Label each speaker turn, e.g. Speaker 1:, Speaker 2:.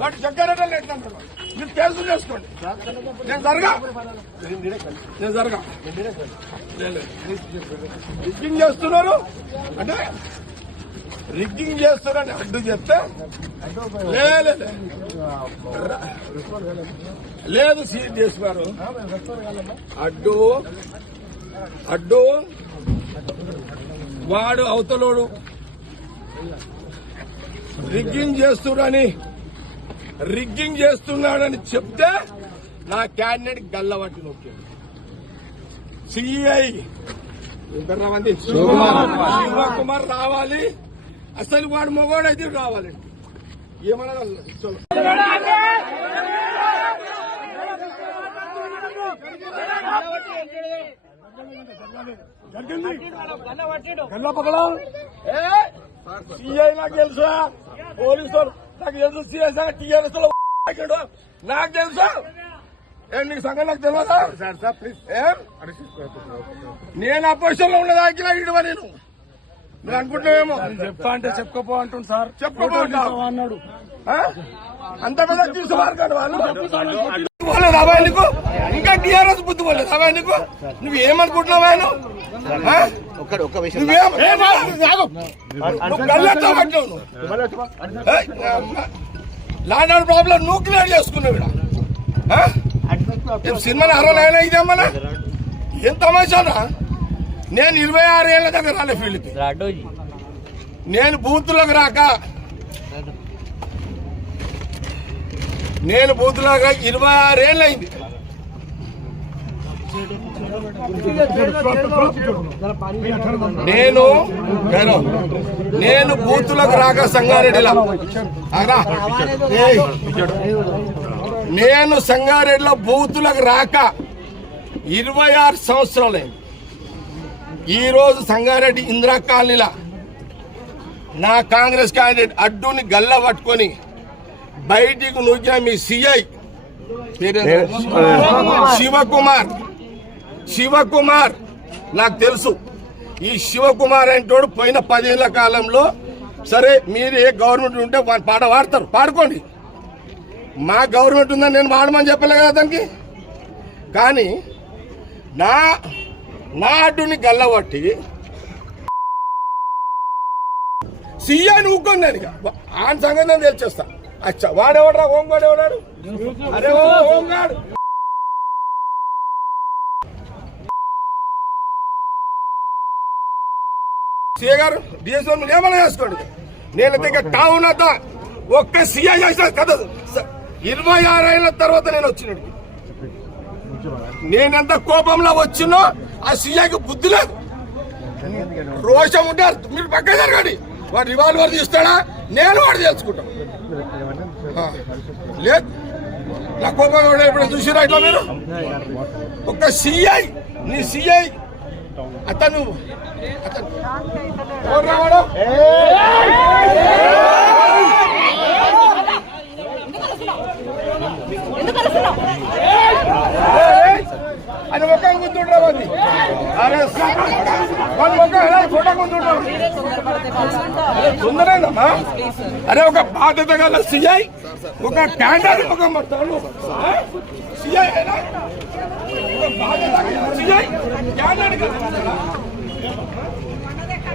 Speaker 1: వాటి జగ్గారెడ్డి ఎట్లంటారు మీరు కేసులు చేసుకోండి నేను జరగా నేను జరగా రిగ్గింగ్ చేస్తున్నారు అంటే రిగ్గింగ్ చేస్తున్నారని అడ్డు చెప్తే లే, లేదు సీరియస్ చేస్తున్నారు అడ్డు అడ్డు వాడు అవతలోడు. రిగ్గింగ్ చేస్తున్నాడని రిగ్గింగ్ చేస్తున్నాడని చెప్తే నా క్యాండిడేట్ గల్లబట్టి నొక్కింది సిఐ ఎంతమంది శివకుమార్. రావాలి. అసలు వాడు మగవాడైతే రావాలి ఏమన్నా చలో గల్ల పగల సిఐ నాకు తెలుసా? పోలీసు నాకు తెలుసు సిఐ సార్ టీఆర్ఎస్లో నాకు తెలుసా? ఏం నీకు సంగతి నాకు తెలియదా ఏం? నేను అపోజిషన్లో ఉన్నదా ఇడవ నేను? మీరు అనుకుంటున్నావేమో?
Speaker 2: చెప్తా అంటే చెప్పుకోపో అంటుంది సార్.
Speaker 1: చెప్పుకోపో.
Speaker 2: అన్నాడు.
Speaker 1: ఆ? అంత పెద్ద తీసుకున్నారు వాళ్ళు పోలేదు అబ్బాయి నీకు? ఇంకా టీఆర్ఎస్ బుద్ధి పోలేదు అబ్బాయి నీకు? నువ్వు ఏమనుకుంటున్నావా నువ్వు? ఏయ్, అమ్మ. ల్యాండ్ ఆర్డర్ ప్రాబ్లం నువ్వు క్లియర్ చేసుకున్నావు ఇక్కడ. సినిమా అరవై ఇదేమన్నా ఏం తమాషానా నేను ఇరవై ఆరు ఏళ్ళ దగ్గర రాలే ఫీల్డ్కి నేను బూత్లోకి రాక. నేను బూత్లోకి ఇరవై ఆరు ఏళ్ళు అయింది. నేను నేను బూతులకు రాక సంగారెడ్డిలో. నేను సంగారెడ్డిలో బూతులకు రాక ఇరవై ఆరు సంవత్సరాలైంది ఈ రోజు సంగారెడ్డి ఇందిరా కాలనీలా నా కాంగ్రెస్ క్యాండిడేట్ అడ్డుని గల్ల పట్టుకొని బయటికి నూకిన మీ సిఐ? శివకుమార్. శివకుమార్ నాకు తెలుసు. ఈ శివకుమార్ అంటోడు పోయిన పదేళ్ళ కాలంలో సరే మీరు ఏ గవర్నమెంట్ ఉంటే వాళ్ళు పాట పాడతారు. పాడుకోండి. మా గవర్నమెంట్ ఉందని నేను పాడమని చెప్పలే కదా దానికి. కానీ నా నా అడ్డుని గల్లబట్టి సీఎని ఊక్కోండి నేను ఇక. ఆయన సంగతి నేను తెలిచేస్తా అచ్చా వాడెవడరా? ఓంగాడు ఎవడాడు? అరే ఓ సీఏ గారు డిఎస్ఓ ఏమైనా చేసుకోండి. నేనైతే ఇక టౌన్ అంతా ఒక్క సీఐ చేసిన కదా ఇరవై ఆరేళ్ళ తర్వాత నేను వచ్చినట్టు నేనెంత కోపంలో వచ్చినో ఆ సీఐకి బుద్ధి లేదు. రోషం ఉంటే మీరు పక్క జరగండి. వాడు రివాల్వర్ తీస్తాడా? నేను వాడు తెలుసుకుంటాం. లేదు. నా కోపం ఎప్పుడు చూసిరా ఇట్లా మీరు? ఒక సిఐ నీ సిఐ అతను అతను అని ఒక గుర్తుండ్రా మంది అరే వాళ్ళు ఒక ఫోటో గుర్తుండ్రా సుందరేనమ్మా అరే ఒక బాధ్యత గల సిఐ ఒక క్యాండర్ ఒక మొత్తం సిఐ யாரு நாடு கடந்து